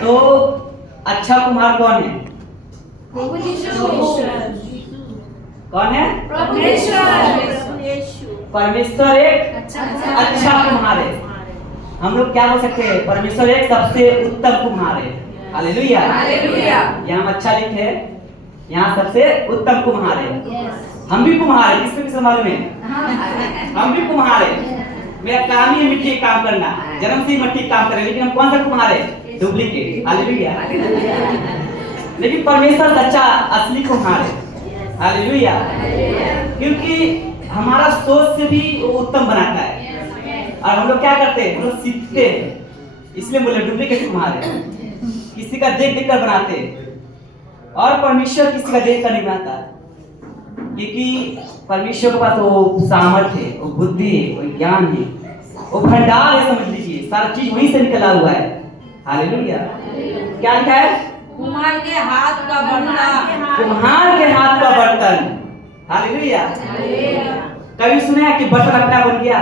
तो अच्छा कुम्हार कौन है? कौन है? परमेश्वर एक अच्छा कुम्हार है। हम लोग क्या बोल सकते हैं? परमेश्वर एक सबसे उत्तम कुम्हार है। हालेलुया। यहाँ हम अच्छा लिखे है, यहाँ सबसे उत्तम कुम्हार है। हम भी कुम्हार है, किसको किसको मालूम है? हम भी कुम्हार है। मेरा काम ही है मिट्टी का काम करना, जन्म से ही मिट्टी का काम करें, लेकिन हम कौन सा कुम्हार है? डुप्लीकेट। हालेलुया। लेकिन परमेश्वर सच्चा असली कुम्हार है। हालेलुया। क्योंकि हमारा सोच से भी वो उत्तम बनाता है, और हम लोग क्या करते हैं? हम लोग सीखते हैं, इसलिए बोले डुप्लीकेट कुम्हार है। किसी का देख देख कर बनाते हैं, और परमेश्वर किसी का देख कर नहीं बनाता, क्योंकि परमेश्वर के पास वो सामर्थ्य है, वो बुद्धि है, वो ज्ञान है, वो भंडार है। समझ लीजिए सारा चीज वहीं से निकला हुआ है। हालेलुया। क्या लिखा है? कुम्हार के हाथ का बर्तन। कुम्हार के हाथ का बर्तन। हालेलुया। कभी सुना है कि बर्तन अपना बन गया?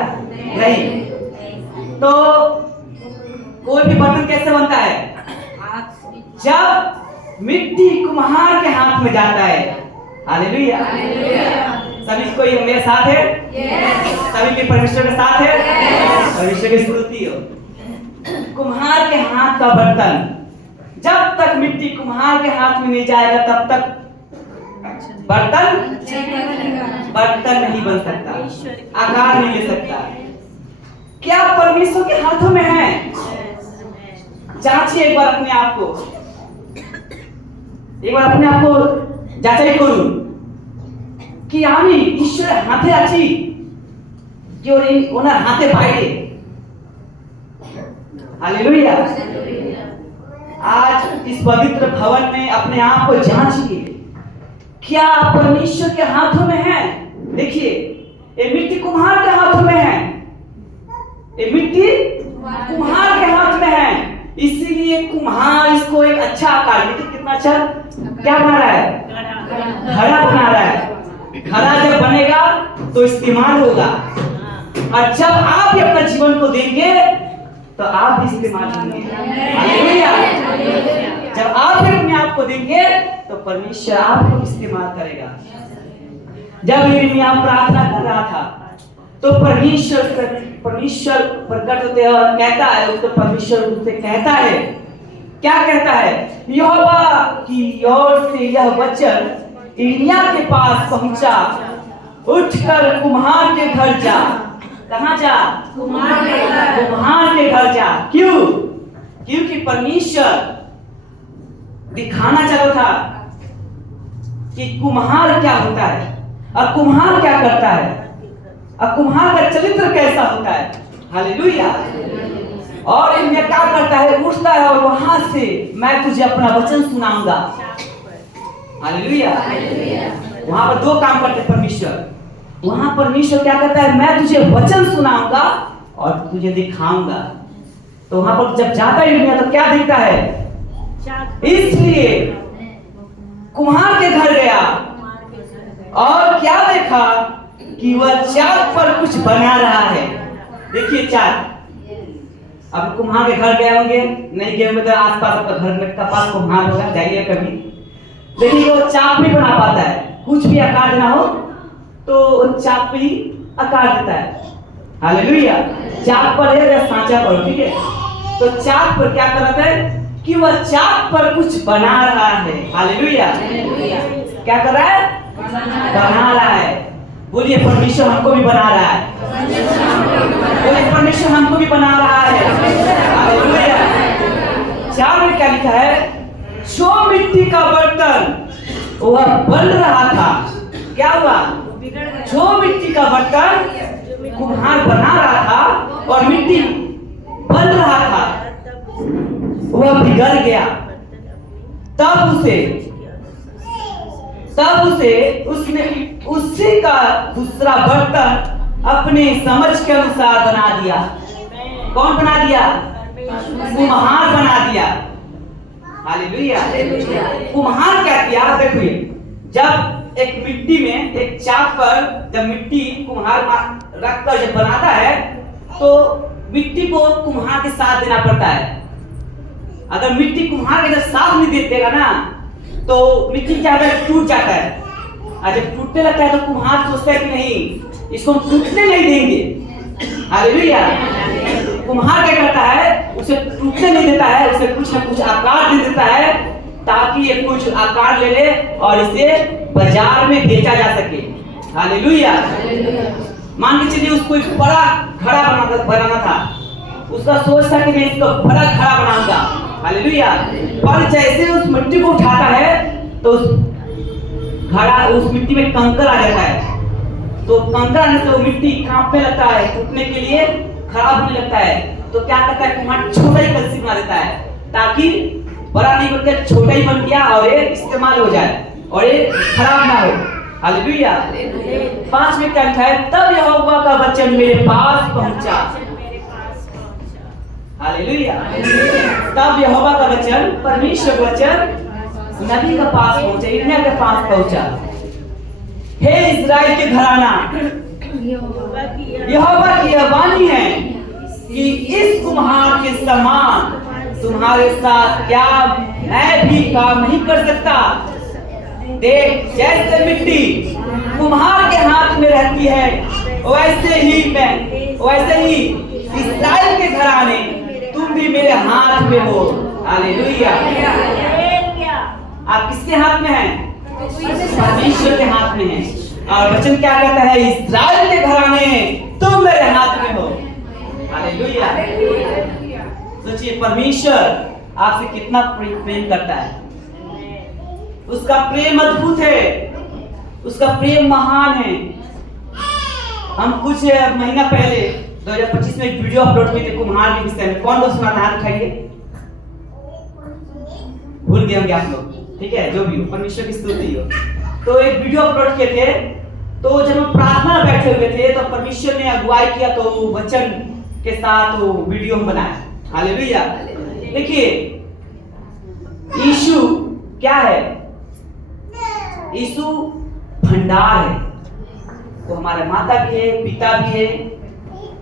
नहीं। तो कोई भी बर्तन कैसे बनता है? जब मिट्टी कुम्हार के हाथ में जाता है। हालेलुया। सभी कोई मेरे साथ है? सभी के परमेश्वर के साथ है? परमेश्वर की स्तुति हो। कुम्हार के हाथ का बर्तन, जब तक मिट्टी कुम्हार के हाथ में नहीं जाएगा तब तक बर्तन नहीं बन सकता, आकार नहीं ले सकता। क्या परमेश्वर के हाथों में है? जांचिए एक बार अपने आप को, एक बार अपने आप को যাচাই করুন कि আমি ঈশ্বরের হাতে আছি कि ওনার হাতে বাইরে। हालेलुया। आज इस पवित्र भवन में अपने आप को जांचिए, क्या परमेश्वर के हाथों में है? देखिए ये मिट्टी कुम्हार के हाथों में है, ये मिट्टी कुम्हार के हाथ में है, इसीलिए कुम्हार इसको एक अच्छा आकार, देखिए कितना अच्छा क्या बना रहा है? घड़ा बना रहा है। घड़ा जब बनेगा तो इस्तेमाल होगा, और जब आप अपना जीवन को देंगे तो आप भी इस्तेमाल होंगे। हालेलुया। जब आप अपने आप को देंगे तो परमेश्वर आपको इस्तेमाल करेगा। जब यिर्मयाह प्रार्थना कर रहा था तो परमेश्वर प्रकट होते हैं और कहता है उसको, परमेश्वर उससे कहता है, क्या कहता है? यहोवा की ओर से यह वचन यिर्मयाह के पास पहुंचा, उठकर कुम्हार के घर जा। कहाँ जा? कुम्हार के घर जा। क्यों? क्योंकि परमेश्वर दिखाना चाहता था कि कुम्हार क्या होता है और कुम्हार क्या करता है और कुम्हार का चरित्र कैसा होता है। हालेलुया। और इनमें क्या करता है? उठता है और वहां से मैं तुझे अपना वचन सुनाऊंगा। हालेलुया। वहां पर दो काम करते परमेश्वर। वहां परमेश्वर क्या करता है? मैं तुझे वचन सुनाऊंगा और तुझे दिखाऊंगा। तो वहां पर जब जाता है तो क्या देखता है? इसलिए कुम्हार के घर गया और क्या देखा कि वह चाक पर कुछ बना रहा है। देखिए चाक, अब कुम्हार के घर गए होंगे, नहीं गए होंगे तो आसपास आपका घर का पास कुम्हार होगा, जाइए कभी। देखिए वो चाक भी बना पाता है, कुछ भी आकार देना हो तो चाक भी आकार देता है। हालेलुया। चाक पर है या सांचा पर, ठीक है? तो चाक पर क्या कर रहा है कि वह चाक पर कुछ बना रहा है। हालेलुया। क्या कर रहा है? बना रहा है। बोलिए परमेश्वर हमको भी बना रहा है। बोलिए परमेश्वर हमको भी बना रहा है। हालेलुया। 4 में क्या लिखा है? जो मिट्टी का बर्तन वह बन रहा था, क्या हुआ? जो मिट्टी का बर्तन कुम्हार बना रहा था और मिट्टी बन रहा था वह बिगड़ गया। तब उसने उसी का दूसरा बर्तन अपने समझ के अनुसार बना दिया। कौन बना दिया? कुम्हार बना दिया। हालेलुया। कुम्हार क्या किया? देखिए जब एक मिट्टी में एक चाक पर जब मिट्टी कुम्हार रखकर जब बनाता है तो मिट्टी को कुम्हार के साथ देना पड़ता है। अगर मिट्टी कुम्हार के जब साथ नहीं दे देगा ना तो मिट्टी क्या होता है, टूट जाता है। और जब टूटने लगता है तो कुम्हार सोचता है कि नहीं, इसको हम टूटने नहीं देंगे। हालेलुया। कुम्हार क्या करता है, उसे टूटने नहीं देता है, उसे कुछ न कुछ आकार दे देता है ताकि ये कुछ आकार ले ले और इसे बाजार में बेचा जा सके। हालेलुया। मान के चलिए उसको एक बड़ा घड़ा बनाना था, उसका सोच था कि मैं इसको बड़ा घड़ा बनाऊंगा। हालेलुया। पर जैसे उस मिट्टी को उठाता है तो उस मिट्टी में कंकर आ जाता है, तो कंकर आने से वो मिट्टी कांपने लगता है, टूटने के लिए खराब होने लगता है। तो क्या करता है, कुम्हार छोटा ही कलसी बना देता है ताकि बड़ा नहीं बनकर छोटा ही बन गया और ये इस्तेमाल हो जाए और ये खराब ना हो। हालेलुया। 5 मिनट का है, तब यहोवा का वचन मेरे पास पहुंचा। हालेलुया। तब यहोवा का वचन, परमेश्वर वचन नबी के पास पहुंचा, यिर्मयाह के पास पहुंचा। हे इस्राएल के घराना, यहोवा की यह वाणी है कि इस कुम्हार के समान तुम्हारे साथ क्या मैं भी काम नहीं कर सकता। देख, जैसे मिट्टी कुम्हार के हाथ में रहती है वैसे ही इस्राएल के घराने तुम भी मेरे हाथ में हो। हालेलुया। आप किसके हाथ में हैं? परमेश्वर के हाथ में हैं। और वचन क्या कहता है, इस्राएल के घराने तुम मेरे हाथ में हो। हालेलुया। सोचिए, परमेश्वर आपसे कितना प्रेम करता है। उसका प्रेम अद्भुत है, उसका प्रेम महान है। हम कुछ महीना पहले 2025 में एक वीडियो अपलोड किए थे कुम्हार के विषय में। कौन लोग सुना, हाथ उठाइए। भूल गए होंगे आप लोग, ठीक है, जो भी हो, परमेश्वर की स्तुति हो। तो एक वीडियो अपलोड किए थे, तो जब हम प्रार्थना में बैठे हुए थे तो परमेश्वर ने अगुवाई किया, तो वचन के साथ वो वीडियो हम बनाए। हालेलुया। देखिए, यीशु क्या है? यीशु भंडार है। तो हमारे माता भी है, पिता भी है।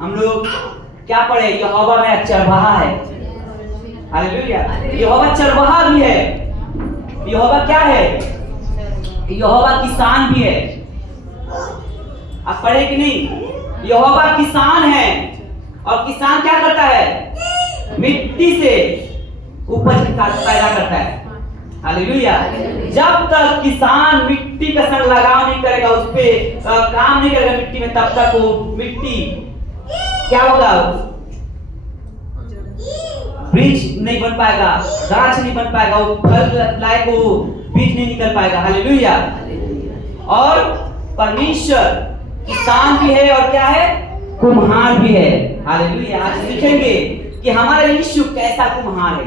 हम लोग क्या पढ़े, यहोवा में चरवाहा है। हालेलुया। यहोवा चरवाहा भी है। यहोवा क्या है? यहोवा किसान भी है। आप पढ़े कि नहीं? यहोवा किसान है। और किसान क्या करता है? मिट्टी से उपज पैदा करता है। हालेलुया। जब तक किसान मिट्टी का संग लगाव नहीं करेगा, उस पे काम नहीं करेगा मिट्टी में, तब तक वो मिट्टी क्या होगा, वृक्ष नहीं बन पाएगा, गाछ नहीं बन पाएगा, वो फल लायक वो बीज नहीं निकल पाएगा। हालेलुया। और परमेश्वर किसान भी है और क्या है, कुम्हार भी है। हालेलुया। आज सीखेंगे कि हमारा यीशु कैसा कुम्हार है।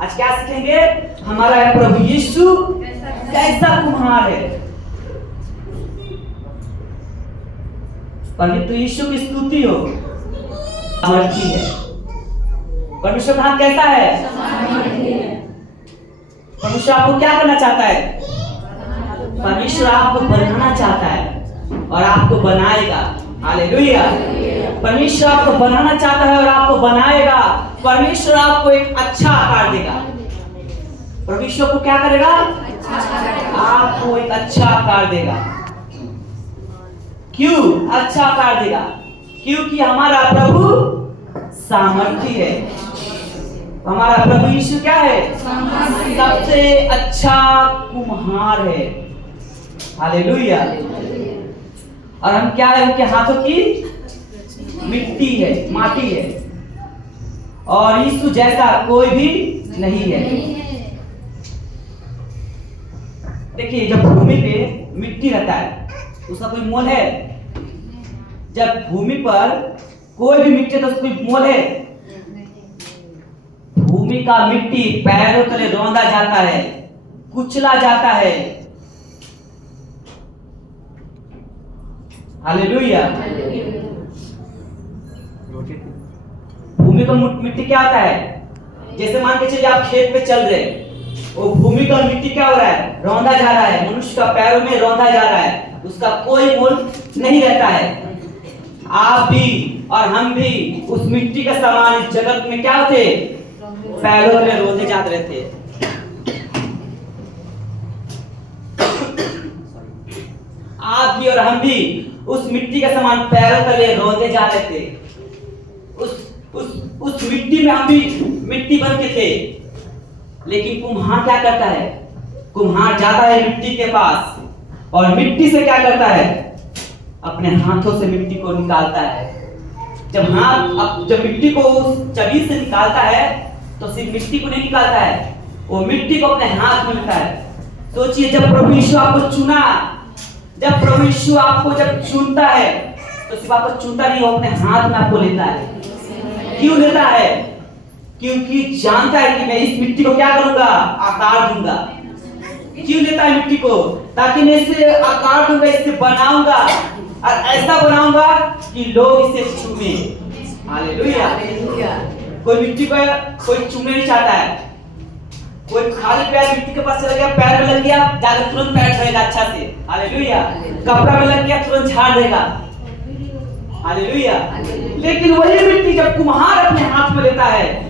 आज क्या सीखेंगे, हमारा प्रभु यीशु कैसा कुम्हार है। पवित्र यीशु की स्तुति हो। सामर्थी है। परमेश्वर का हाथ कैसा है? परमेश्वर आपको क्या करना चाहता है? परमेश्वर आपको बनाना चाहता है और आपको बनाएगा। हालेलुया। परमेश्वर आपको बनाना चाहता है और आपको बनाएगा। परमेश्वर आपको एक अच्छा आकार देगा। परमेश्वर को क्या करेगा? आपको एक अच्छा आकार देगा। क्यों अच्छा आकार देगा? क्योंकि हमारा प्रभु सामर्थी है। हमारा प्रभु यीशु क्या है? सबसे अच्छा कुम्हार है। हालेलुया। और हम क्या है? उनके हाथों की मिट्टी है, माटी है। और यीशु जैसा कोई भी नहीं है। देखिए, जब भूमि पे मिट्टी रहता है उसका कोई मोल है? जब भूमि पर कोई भी मिट्टी है तो उसका कोई मोल है? भूमि का मिट्टी पैरों तले रौंदा जाता है, कुचला जाता है। हालेलुया। भूमि का मिट्टी क्या होता है? जैसे मान के चलिए आप खेत पे चल रहे, वो भूमि का मिट्टी क्या हो रहा है? रौंदा जा रहा है। मनुष्य का पैरों में रौंदा जा रहा है, उसका कोई मोल नहीं रहता है। आप भी और हम भी उस मिट्टी का समान इस जगत में क्या होते? पैरों में रोते जाते रहे थे। आप भी और हम भी उस मिट्टी के समान पैरों तले रोते जा रहे थे। उस मिट्टी में हम भी मिट्टी बन के थे। लेकिन कुम्हार क्या करता है? कुम्हार जाता है मिट्टी के पास और मिट्टी से क्या करता है? अपने हाथों से मिट्टी को निकालता है। जब मिट्टी को उस चबी से निकालता है तो सिर्फ मिट्टी को नहीं निकालता है, वो मिट्टी को अपने हाथ में लेता है। सोचिए, जब प्रभु यीशु आपको चुना, जब प्रभु यीशु आपको जब चुनता है तो सिर्फ आपको चुनता नहीं, वो अपने हाथ में आपको लेता है। क्यों लेता है? क्योंकि जानता है कि मैं इस मिट्टी को क्या करूंगा? आकार दूंगा। क्यों लेता है मिट्टी को? ताकि मैं इसे आकार दूंगा, इसे बनाऊंगा और ऐसा बनाऊंगा कि लोग इसे छूए। हालेलुया। कोई मिट्टी को कोई छूने नहीं चाहता है। कोई खाली पैर मिट्टी के पास चला गया, पैर में लग गया, जाकर तुरंत पैर धोएगा अच्छा से। हालेलुया। कपड़ा में लग गया, तुरंत झाड़ देगा। हालेलुया। लेकिन वही मिट्टी जब कुम्हार अपने हाथ में लेता है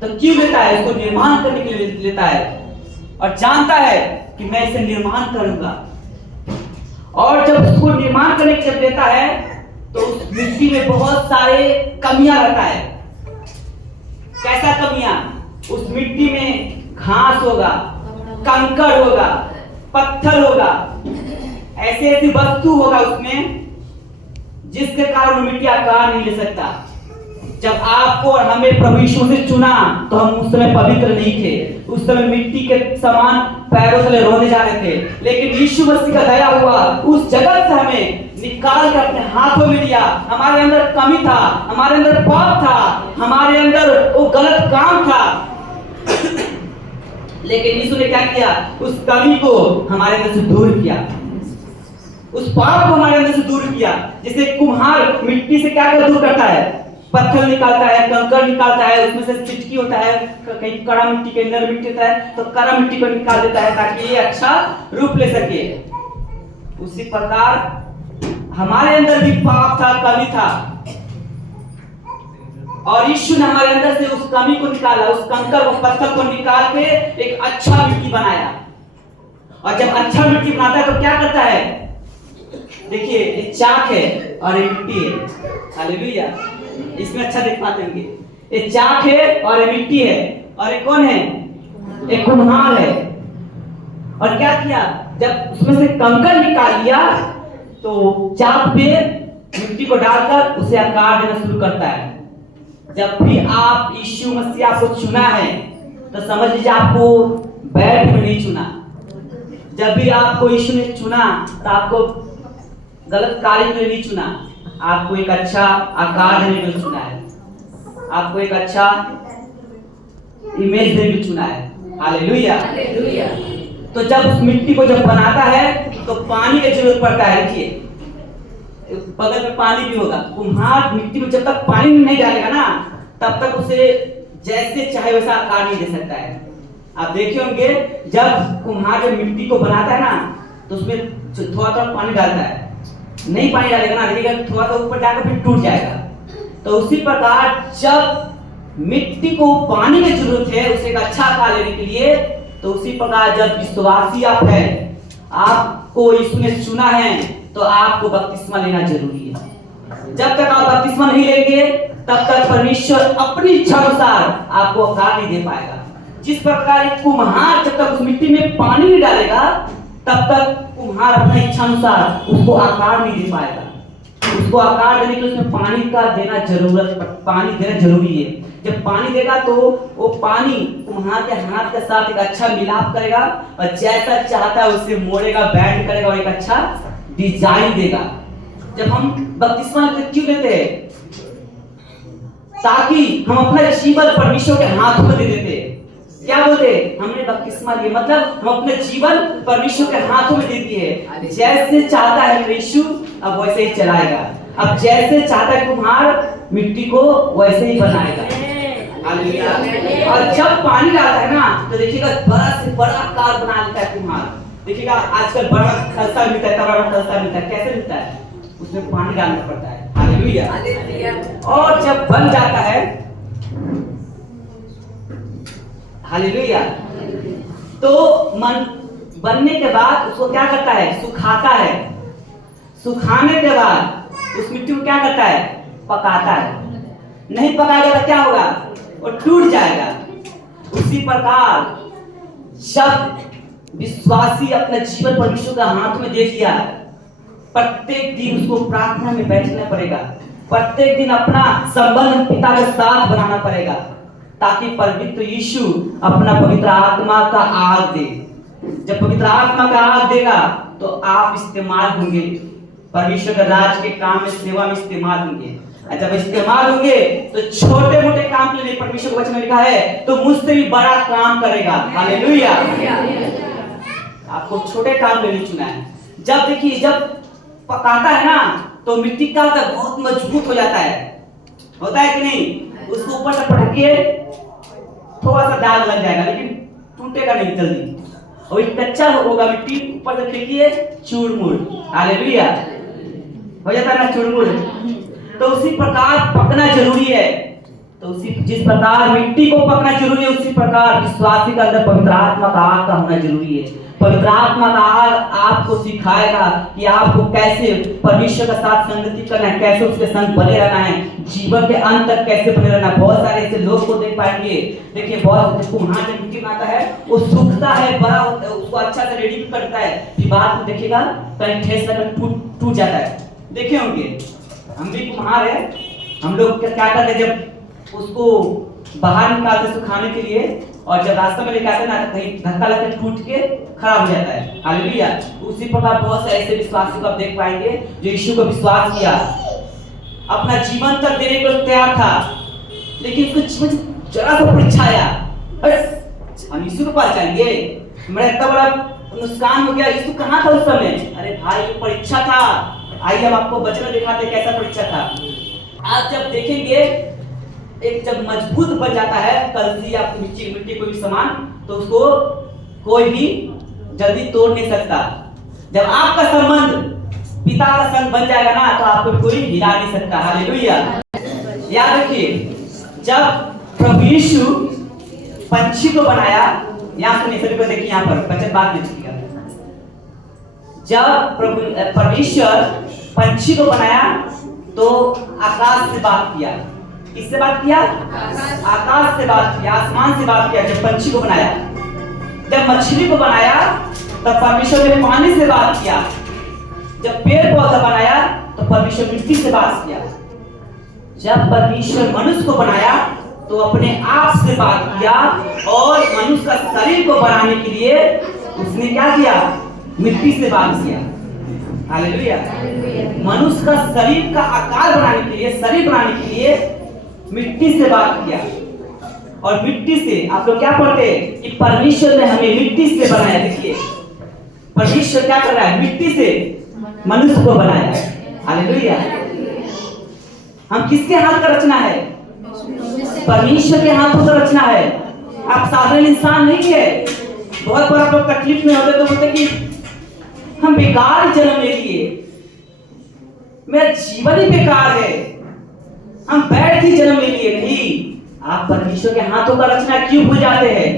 तो क्यों लेता है? उसको निर्माण करने के लिए लेता है और जानता है कि मैं इसे निर्माण करूंगा। और जब उसको निर्माण करने के लिए लेता है तो उस मिट्टी में बहुत सारे कमियां रहता है। कैसा कमियां? उस मिट्टी में घास होगा, कंकड़ होगा, पत्थर होगा, ऐसी ऐसी वस्तु होगा उसमें जिसके कारण मिट्टी आकार नहीं ले सकता। जब आपको और हमें प्रभु यीशु से चुना तो हम उस समय पवित्र नहीं थे, उस समय मिट्टी के समान पैरों से रोने जा रहे थे। लेकिन यीशु मसीह का दया हुआ, उस जगत से हमें निकाल कर अपने हाथों में लिया। हमारे अंदर कमी था, हमारे अंदर पाप था, हमारे अंदर वो गलत काम था, लेकिन यीशु ने क्या किया? उस कमी को हमारे अंदर से दूर किया, उस पाप को हमारे अंदर से दूर किया। जैसे कुम्हार मिट्टी से क्या दूर करता है? पत्थर निकालता है, कंकड़ निकालता है, उसमें से चिटकी होता है, कहीं कड़ा मिट्टी के अंदर मिट्टी होता है तो कड़ा मिट्टी को निकाल देता है ताकि ये अच्छा रूप ले सके। उसी प्रकार हमारे अंदर भी पाप था, कमी था, और यीशु ने हमारे अंदर से उस कमी को निकाला, उस कंकड़ को, पत्थर को निकाल के एक अच्छा मिट्टी बनाया। और जब अच्छा मिट्टी बनाता है तो क्या करता है? देखिए, ये चाक है और ये मिट्टी है। हालेलुया। इसमें अच्छा देख पाते होंगे, ये चाक है और ये मिट्टी है, और ये कौन है? एक कुम्हार है। और क्या किया? जब उसमें से कंकड़ निकाल लिया तो चाक पे मिट्टी को डालकर उसे आकार देना शुरू करता है। जब भी आप यीशु मसीह आपको चुना है तो समझ लीजिए आपको बैठ में नहीं चुना। जब भी आपको यीशु ने चुना तो आपको गलत कार्य के लिए नहीं चुना, आपको एक अच्छा आकार देने के लिए चुना है, आपको एक अच्छा इमेज देने के लिए चुना है। हालेलुया। तो जब उस मिट्टी को जब बनाता है तो पानी की जरूरत पड़ता है। देखिए, बगल में पानी भी होगा। कुम्हार मिट्टी में जब तक पानी नहीं डालेगा ना तब तक उसे जैसे चाहे वैसा आकार नहीं दे सकता है। आप देखे होंगे जब कुम्हार जब मिट्टी को बनाता है ना तो उसमें थोड़ा थोड़ा पानी डालता है, नहीं पानी डालेगा ना, देखिएगा थोड़ा सा ऊपर जाकर फिर टूट जाएगा। तो उसी प्रकार जब मिट्टी को पानी की जरूरत है उसे एक अच्छा आकार लेने के लिए, तो उसी प्रकार जब विश्वासी आप हैं, आपको यीशु ने चुना है तो आपको बपतिस्मा लेना जरूरी है। जब तक आप बपतिस्मा नहीं लेंगे तब तक परमेश्वर अपनी इच्छा अनुसार आपको आकार नहीं दे पाएगा। जिस प्रकार एक कुम्हार जब तक उस मिट्टी में पानी नहीं डालेगा तब तक कुम्हार अपनी इच्छा अनुसार उसको आकार नहीं दे पाएगा। उसको आकार देने के लिए उसमें पानी का देना पानी देना जरूरी है। जब पानी देगा तो वो पानी कुम्हार के हाथ के साथ एक अच्छा मिलाप करेगा और जैसा चाहता है उसे मोड़ेगा, बैंड करेगा और एक अच्छा डिजाइन देगा। जब हम बपतिस्मा क्यों लेते हैं? ताकि हम अपना जीवन परमेश्वर के हाथों में दे देते हैं। क्या बोलते? हमने बपतिस्मा लिया मतलब हम अपने जीवन परमेश्वर के हाथों में दे दिए। जैसे चाहता है यीशु अब वैसे ही चलाएगा। अब जैसे चाहता है कुम्हार मिट्टी को वैसे ही बनाएगा। हालेलुया। और जब पानी डालता है ना तो देखिएगा बड़ा से बड़ा आकार बना लेता है कुम्हार। देखिएगा आजकल बड़ा खलसा मिलता है, बड़ा खलसा मिलता है। कैसे मिलता है? उसमें पानी डालना पड़ता है। हालेलुया। और जब बन जाता है हालेलुया। तो मन बनने के बाद उसको क्या करता है? सुखाता है। सुखाने के बाद उस मिट्टी को क्या करता है? पकाता है। नहीं पकाएगा तो क्या होगा? वो टूट जाएगा। उसी प्रकार जब विश्वासी अपना जीवन परमेश्वर के हाथ में दे दिया, प्रत्येक दिन उसको प्रार्थना में बैठना पड़ेगा। प्रत्येक दिन अपना संबंध पिता के साथ बनाना पड़ेगा, ताकि पवित्र यीशु अपना पवित्र आत्मा का आग दे। जब पवित्र आत्मा का आग देगा तो आप इस्तेमाल होंगे, परमेश्वर के राज के काम में, सेवा में इस्तेमाल होंगे। और जब इस्तेमाल होंगे तो छोटे मोटे काम के लिए परमेश्वर के वचन में लिखा है तो मुझसे भी बड़ा काम करेगा। हालेलुया। आपको छोटे काम के लिए चुना है। जब देखिए, जब पकाता है ना तो मिट्टी का बहुत मजबूत हो जाता है, होता है कि नहीं? उसको ऊपर से पटकिए थोड़ा सा दाग लग जाएगा, लेकिन टूटेगा नहीं जल्दी। और कच्चा होगा मिट्टी, ऊपर से फेंकिए चूरमुर। हालेलुया। हो जाता है ना चूरमुर। तो उसी प्रकार पकना जरूरी है। तो उसी जिस प्रकार मिट्टी को पकना जरूरी है, उसी प्रकार विश्वासी के अंदर पवित्र आत्मा का आग का होना जरूरी है। पवित्र आत्मा का आग आपको सिखाएगा कि आपको कैसे परमेश्वर के साथ संगति करना है, कैसे उसके संग बने रहना है, जीवन के अंत तक कैसे बने रहना है। बहुत सारे ऐसे लोग को देख पाएंगे। देखिए, बहुत कुम्हार जब मिट्टी बनाता है वो सूखता है, बड़ा होता है, उसको अच्छा से रेडी करता है, फिर बाद में देखिएगा कहीं ठेस लगकर टूट जाता है। देखे होंगे, हम भी कुम्हार है, हम लोग क्या करते हैं, जब उसको बाहर निकालते सुखाने के लिए, और जब रास्ते में लेके आते ना तो कहीं धक्का लगकर टूट के खराब हो जाता है। हालेलुया। उसी प्रकार बहुत से ऐसे विश्वासी को आप देख पाएंगे जो यीशु को विश्वास किया, अपना जीवन तक देने को तैयार था, लेकिन उसको जीवन जरा सा परीक्षा आया, अरे हम यीशु के पास जाएंगे, मेरा इतना बड़ा नुकसान हो गया, यीशु कहाँ था उस समय? अरे भाई ये परीक्षा था। आइए हम आपको वचन में दिखाते हैं कैसा परीक्षा था। आप जब देखेंगे, एक जब मजबूत बन जाता है कलसी या मिट्टी कोई भी सामान, तो उसको कोई भी जल्दी तोड़ नहीं सकता। जब आपका संबंध पिता का संग बन जाएगा ना तो आपको कोई हिला नहीं सकता। हालेलुया। याद रखिए, जब प्रभु यीशु पंछी को बनाया, यहाँ सुनिए सभी को देखिए, यहाँ पर वचन बात नहीं लिखिएगा। जब परमेश्वर पंछी को बनाया तो आकाश से बात किया। किससे बात किया? आकाश से बात किया, आसमान से बात किया जब पंछी को बनाया। जब मछली को बनाया तब परमेश्वर ने पानी से बात किया। जब पेड़ पौधा बनाया तो परमेश्वर मिट्टी से बात किया। जब परमेश्वर मनुष्य को बनाया तो अपने आप से बात किया, और मनुष्य का शरीर को बनाने के लिए उसने क्या किया? मिट्टी से बात किया। हालेलुया। मनुष्य का शरीर का आकार बनाने के लिए, शरीर बनाने के लिए मिट्टी से बात किया। और मिट्टी से आप लोग क्या पढ़ते हैं कि परमेश्वर ने हमें मिट्टी से बनाया। देखिए, परमेश्वर क्या कर रहा है? मिट्टी से मनुष्य को बनाया। हालेलुया। हम किसके हाथ का रचना है? परमेश्वर के हाथों का रचना है। आप साधारण इंसान नहीं है। बहुत बार आप लोग तकलीफ में होते तो बोलते कि हम बेकार जन्म ले लिए, मेरा जीवन ही बेकार है, हम बैठ ही जन्म ले लिए। नहीं, आप परमेश्वर के हाथों का रचना क्यों भूल जाते हैं?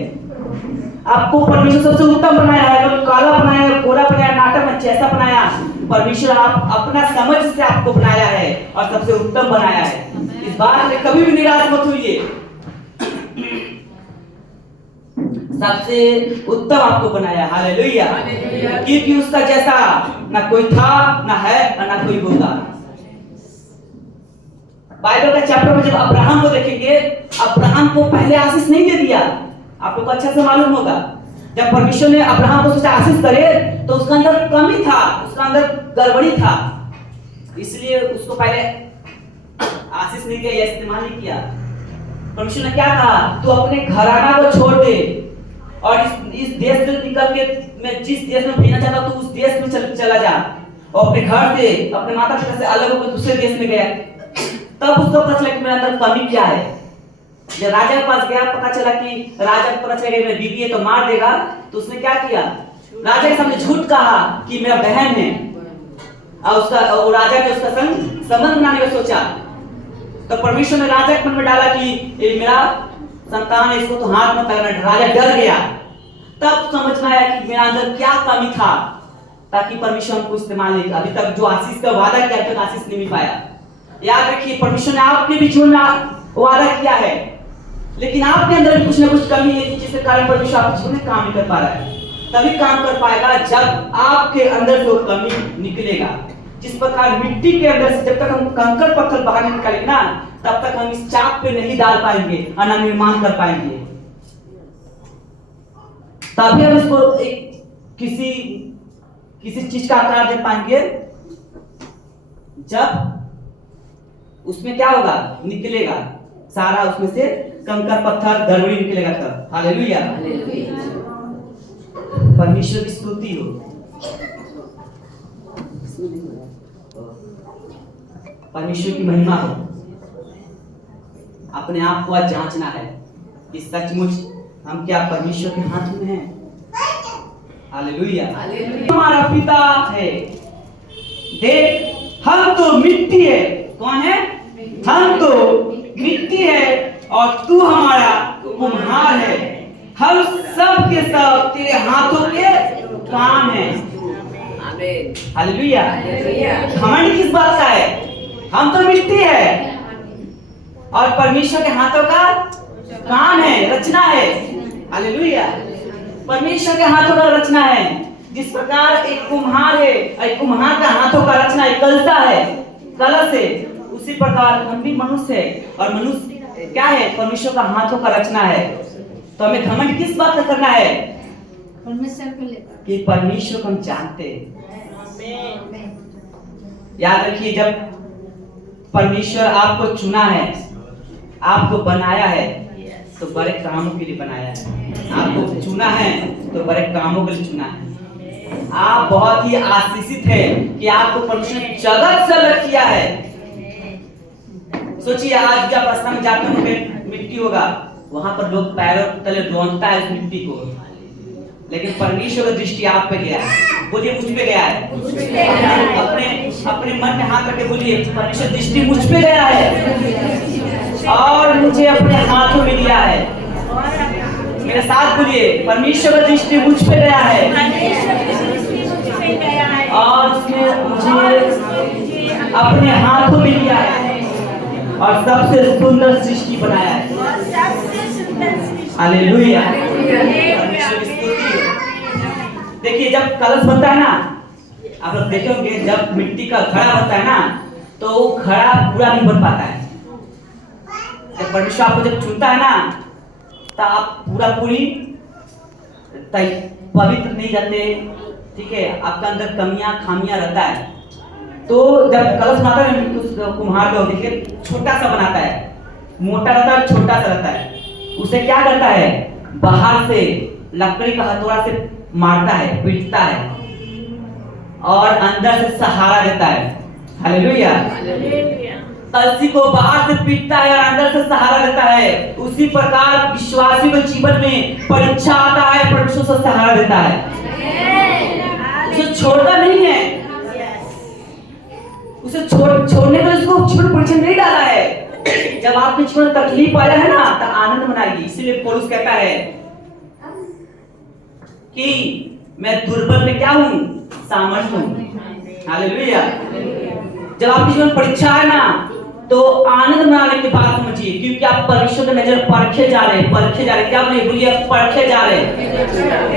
आपको परमेश्वर सबसे उत्तम बनाया है, कभी काला बनाया, गोरा बनाया, नाटा में जैसा बनाया। परमेश्वर आप अपना समझ से आपको बनाया है और सबसे उत्तम बनाया है। इस बात में कभी भी निराश मत होइए। सबसे उत्तम आपको बनाया। हालेलुया। क्योंकि उसका जैसा ना कोई था, ना है और ना कोई होगा। बाइबल का चैप्टर में जब अब्राहम को देखेंगे, अब्राहम को पहले आशीष नहीं दे दिया। आप लोग को अच्छा से मालूम होगा, जब परमेश्वर ने अब्राहम को सोचा आशीष करे तो उसका अंदर कमी था, उसका अंदर गड़बड़ी था, इसलिए उसको पहले आशीष नहीं दिया या इस्तेमाल नहीं किया। परमेश्वर ने क्या कहा? तू अपने घराना को छोड़ दे और इस देश से निकल के मैं जिस देश में भेजना चाहता हूं तू उस देश में चला जा। और अपने घर से, अपने माता पिता से अलग होकर दूसरे देश में गया। तब उसको पता चला कि मेरे अंदर कमी क्या है। जब राजा के पास गया, पता चला कि राजा को पता चला कि मेरी बीवी है तो मार देगा, तो उसने क्या किया? राजा के सामने झूठ कहा कि मेरा बहन है, और राजा ने उसका संबंध बनाने का सोचा। तो परमेश्वर ने राजा के मन में डाला कि ये मेरा संतान है, इसको तो हाथ मत लगाना। राजा डर गया। तब समझ में आया कि मेरा अंदर क्या कमी था ताकि परमेश्वर हमको इस्तेमाल नहीं। अभी तक जो आशीष का वादा किया, अभी तक आशीष नहीं मिल पाया। याद रखिए, परमेश्वर ने आपके भी जीवन में वादा किया है, लेकिन आपके अंदर भी कुछ ना कुछ कमी है जिसके कारण परमेश्वर आपके जीवन में काम नहीं कर पा रहा है। तभी काम कर पाएगा जब आपके अंदर से वो कमी निकलेगा। जिस प्रकार मिट्टी के अंदर से जब तक हम कंकड़ पत्थर बाहर नहीं निकालेंगे ना, तब तक हम इस चाक पे नहीं डाल पाएंगे और ना निर्माण कर पाएंगे। तभी हम इसको एक किसी चीज का आकार दे पाएंगे जब उसमें क्या होगा, निकलेगा सारा, उसमें से कंकड़ पत्थर गड़बड़ी निकलेगा तब। हालेलुया, परमेश्वर की स्तुति हो, परमेश्वर की महिमा हो। अपने आप को आज जांचना है कि सचमुच हम क्या परमेश्वर के हाथ में हैं। हालेलुया, हमारा पिता है। देख, हम तो मिट्टी है। कौन है? हम तो मिट्टी है और तू हमारा कुम्हार है। हम सब के सब तेरे हाथों के काम है। हालेलुया। घमंड किस बात का है? हम तो मिट्टी है और परमेश्वर के हाथों का काम है, रचना है। हालेलुया, परमेश्वर के हाथों का रचना है। जिस प्रकार एक कुम्हार है, एक कुम्हार का हाथों का रचना एक कलसा है, कलश है, उसी प्रकार हम भी मनुष्य है और मनुष्य क्या है? परमेश्वर का हाथों का रचना है। तो हमें घमंड किस बात का करना है? परमेश्वर को लेकर कि परमेश्वर को हम जानते हैं। याद रखिए, जब परमेश्वर आपको चुना है, आपको बनाया है, तो बड़े कामों के लिए बनाया है। आपको चुना है तो बड़े कामों के लिए चुना है। आप बहुत ही आशीषित है कि आपको परमेश्वर ने जगत से अलग किया है। सोचिए, आज जब रास्ता में जाते होंगे, मिट्टी होगा, वहां पर लोग पैरों तले रोंदता है उस मिट्टी को, लेकिन परमेश्वर की दृष्टि आप पे गया है। बोलिए, मुझ पे गया है। अपने मन में हाथ रख के बोलिए, परमेश्वर दृष्टि मुझ पे गया है और मुझे अपने हाथों में लिया है। मेरे साथ बोलिए, परमेश्वर की दृष्टि मुझ पे गया है और उसने मुझे अपने हाथों में लिया है और सबसे सुंदर सृष्टि बनाया है। हालेलुया। देखिए, जब कलश बनता है ना, आप लोग देखोगे, जब मिट्टी का घड़ा बनता है ना, तो वो घड़ा पूरा नहीं बन पाता है। जब परमेश्वर आपको जब चुनता है ना, तो आप पूरी पवित्र नहीं रहते। ठीक है, आपका अंदर कमियां खामियां रहता है। तो जब कलश बनाता है, उस कुम्हार को देखिए, छोटा सा बनाता है, मोटा रहता है, छोटा सा रहता है। उसे क्या करता है? बाहर से लकड़ी का हथौड़ा से मारता है, पीटता है और अंदर से सहारा देता है। हालेलुया। कलसी को बाहर से पीटता है और अंदर से सहारा देता है। उसी प्रकार विश्वासी के जीवन में परीक्षा आता है, परमेश्वर से सहारा देता है, उसे छोड़ता नहीं है। उसे छोड़ने को इसको छोड़ परीक्षा नहीं डाला है। जब आपके जीवन में तकलीफ आया है ना, तो आनंद मनाइए। इसीलिए पौलुस कहता है कि मैं दुर्बल में क्या हूं? सामर्थ्य हूं। हालेलुया। जब आपके जीवन परीक्षा है ना, तो आनंद मनाने की बात समझिए, क्योंकि आप परमेश्वर के नजर परखे जा रहे हैं। परखे जा रहे हैं, क्या बोलिए? परखे जा रहे हैं,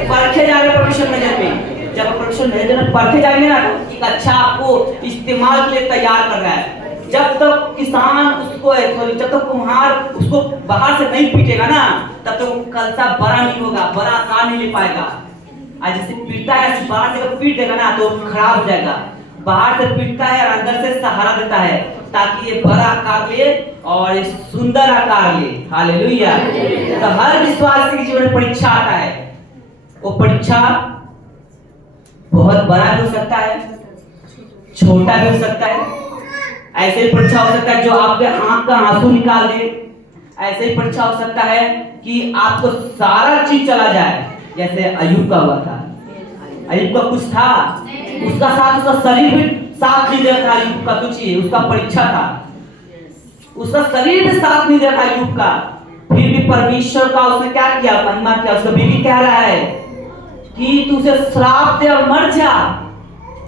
परखे जा रहे हैं परमेश्वर की नजर में। जब परमेश्वर की नजर में परखे जाएंगे ना, एक अच्छा आपको इस्तेमाल के लिए तैयार कर रहा है। जब तक किसान उसको, जब तक कुम्हार उसको बाहर से नहीं पीटेगा ना, तब तक वो कलसा बड़ा नहीं होगा, बड़ा आकार नहीं ले पाएगा। आज जैसे पीटता है, बाहर से अगर पीट देगा ना, तो खराब हो जाएगा। बाहर से पीटता है और अंदर से सहारा देता है, ताकि ये बड़ा आकार ले और ये सुंदर आकार ले। हालेलुया। तो हर विश्वासी के जीवन में परीक्षा आता है। वो परीक्षा बहुत बड़ा भी हो सकता है, छोटा भी हो सकता है। ऐसे ही परीक्षा हो सकता है जो आपके आंख का आंसू निकाल दे। ऐसे ही परीक्षा हो सकता है कि आपको सारा चीज चला जाए, जैसे अय्यूब का हुआ था। अय्यूब का कुछ था, उसका साथ उसका शरीर भी साथ नहीं दे रहा था। अय्यूब का सोचिए, उसका परीक्षा था, उसका शरीर भी साथ नहीं दे रहा था अय्यूब का, फिर भी फिर परमेश्वर का उसने क्या किया, महिमा किया। उसका बीवी कह रहा है कि तू उसे श्राप दे और मर जा,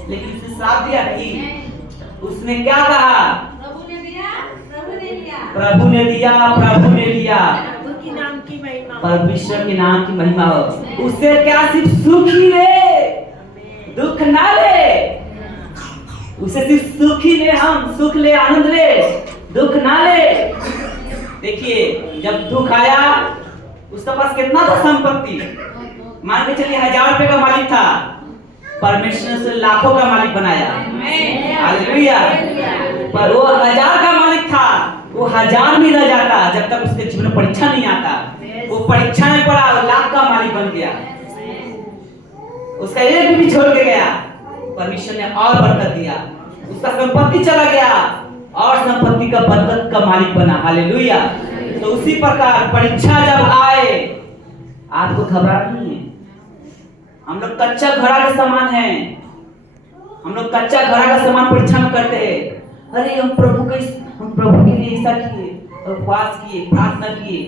लेकिन उसे श्राप दिया नहीं। उसने क्या कहा, प्रभु ने दिया, प्रभु ने लिया, प्रभु ने दिया, प्रभु ने लिया। प्रभु के नाम की महिमा, परमेश्वर के नाम की महिमा हो। उससे क्या सिर्फ सुख ही ले, दुख ना ले। उसे सिर्फ सुख ही ले, हम सुख ले, आनंद ले, दुख ना ले। देखिए जब दुख आया, उसके पास कितना था संपत्ति, मान के चलिए 1000 रुपए का मालिक था, परमेश्वर ने उसे लाखों का मालिक बनाया। हालेलुया। पर वो 1000 का मालिक था, वो 1000 में रह जाता जब तक उसके जीवन में परीक्षा नहीं आता। वो परीक्षा में पड़ा, लाख का मालिक बन गया। उसका एक भी छोड़ के गया, परमेश्वर ने और बरकत दिया। उसका संपत्ति चला गया और संपत्ति का बरकत का मालिक बना। हालेलुया। तो उसी प्रकार परीक्षा जब आए, आपको घबराना नहीं है। हम लोग कच्चा घड़ा के समान हैं। हम लोग कच्चा घड़ा का समान परीक्षा में करते हैं। अरे हम प्रभु के लिए ऐसा किए, उपवास किए, प्रार्थना किए,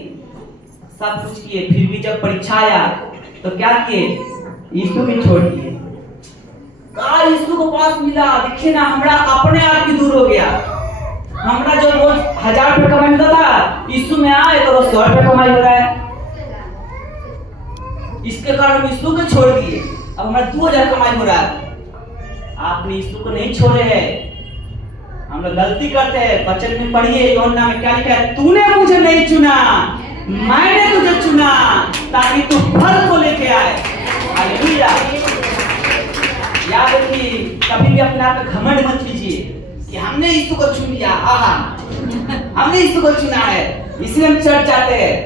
सब कुछ किए, फिर भी जब परीक्षा आया तो क्या किए, यीशु को छोड़ दिए। कहा यीशु को पास मिला, देखिए ना हमरा अपने आप ही दूर हो गया। हमरा जो रोज 1000 रुपए कमाई होता था, यीशु में आए तो रोज 100 रुपए कमाई हो रहा है। इसके कारण हम यीशु को छोड़ दिए, अब हमारा 2000 कमाई हो रहा है। आपने यीशु को नहीं छोड़े हैं। हम लोग गलती करते हैं। वचन में पढ़िए, यूहन्ना में क्या लिखा है, तूने मुझे नहीं चुना, मैंने तुझे चुना ताकि तू फल को लेके आए। हालेलुया। याद रखिए, कभी भी अपने आप पे घमंड मत कीजिए कि हमने यीशु को चुन लिया, आहा हमने यीशु को चुना है इसलिए हम चढ़ जाते हैं।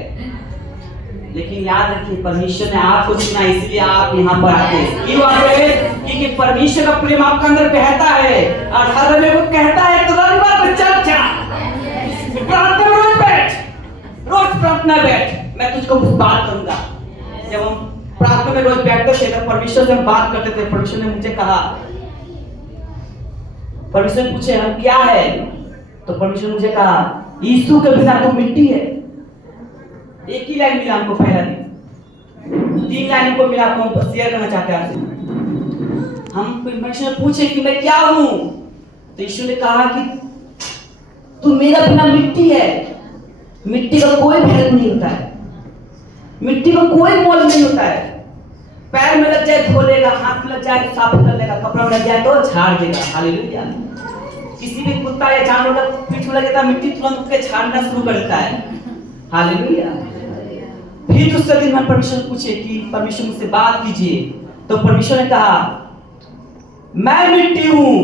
लेकिन याद रखिए, परमेश्वर ने आपको चुना, इसलिए आप यहाँ पर आते हैं। क्यों आते हैं? क्योंकि परमेश्वर का प्रेम आपके अंदर बहता है और हर रविवार को कहता है तो रविवार को चल जा, प्रार्थना में रोज बैठ, रोज प्रार्थना बैठ, मैं तुझको कुछ बात करूंगा। जब हम प्रार्थना में रोज बैठते थे तो परमेश्वर से हम बात करते थे। परमेश्वर ने मुझे कहा, परमेश्वर पूछे हम क्या है, तो परमेश्वर ने मुझे कहा यीशु के बिना तो मिट्टी है। एक ही लाइन मिला हमको पहला दिन, 3 लाइन को मिला, आपको हम शेयर करना चाहते हैं आपसे। हम परमेश्वर ने पूछे कि मैं क्या हूं, तो यीशु ने कहा कि तू मेरा बिना मिट्टी है। मिट्टी का कोई वैल्यू नहीं होता है, मिट्टी का कोई मोल नहीं होता है। पैर में लग जाए धो लेगा, हाथ में लग जाए तो साफ कर लेगा, कपड़ा में लग जाए तो झाड़ देगा। हालेलुया। किसी भी कुत्ता या जानवर का पीठ में लगेगा, मिट्टी तुरंत उसके झाड़ना शुरू कर देता है। हालेलुया। फिर दूसरे दिन हम परमेश्वर पूछे कि परमेश्वर मुझसे बात कीजिए, तो परमेश्वर ने कहा मैं मिट्टी हूं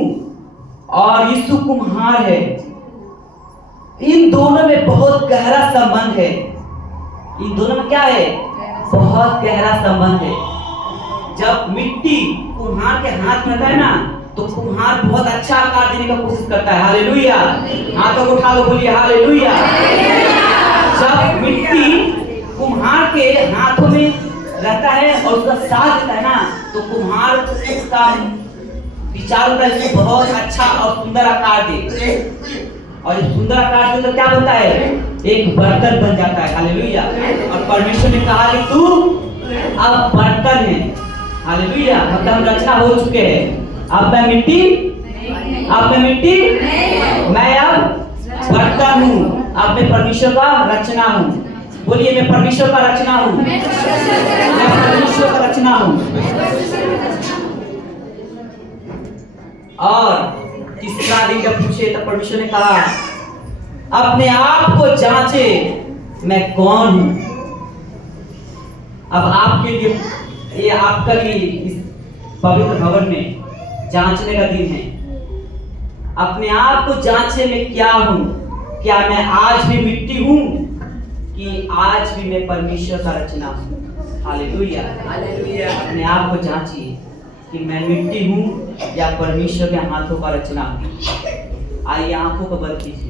और यीशु कुम्हार है। इन दोनों में बहुत गहरा संबंध है। इन दोनों में क्या है? बहुत गहरा संबंध है। जब मिट्टी कुम्हार के हाथ में रहता है ना, तो कुम्हार बहुत अच्छा आकार देने का कोशिश करता है। हालेलुया। हाथों को उठा लो, बोलिए हालेलुया। जब मिट्टी कुम्हार के हाथों में रहता है और उसका साथ देता है ना, तो कुम्हार का विचार होता है इसको बहुत अच्छा और सुंदर आकार दे, और इस सुंदर आकार से तो क्या बनता है? एक बर्तन बन जाता है। हालेलुया। और परमेश्वर ने कहा कि तू अब बर्तन है। हालेलुया। मतलब रचना हो चुके हैं। अब मैं मिट्टी, अब मैं मिट्टी, मैं अब बर्तन हूँ। अब मैं परमेश्वर का रचना हूँ। बोलिए मैं परमेश्वर का रचना हूँ, मैं परमेश्वर का रचना हूँ। और तीसरा दिन जब पूछे तो परमेश्वर ने कहा अपने आप को जांचे मैं कौन हूं। अब आपके लिए, ये आपका लिए इस पवित्र भवन में जांचने का दिन है। अपने आप को जांचे मैं क्या हूं। क्या मैं आज भी मिट्टी हूं कि आज भी मैं परमेश्वर का रचना हूं। हालेलुया। अपने आप को जांचिए कि मैं मिट्टी हूं या परमेश्वर के हाथों का रचना हूं। आइए आंखों को बंद कीजिए।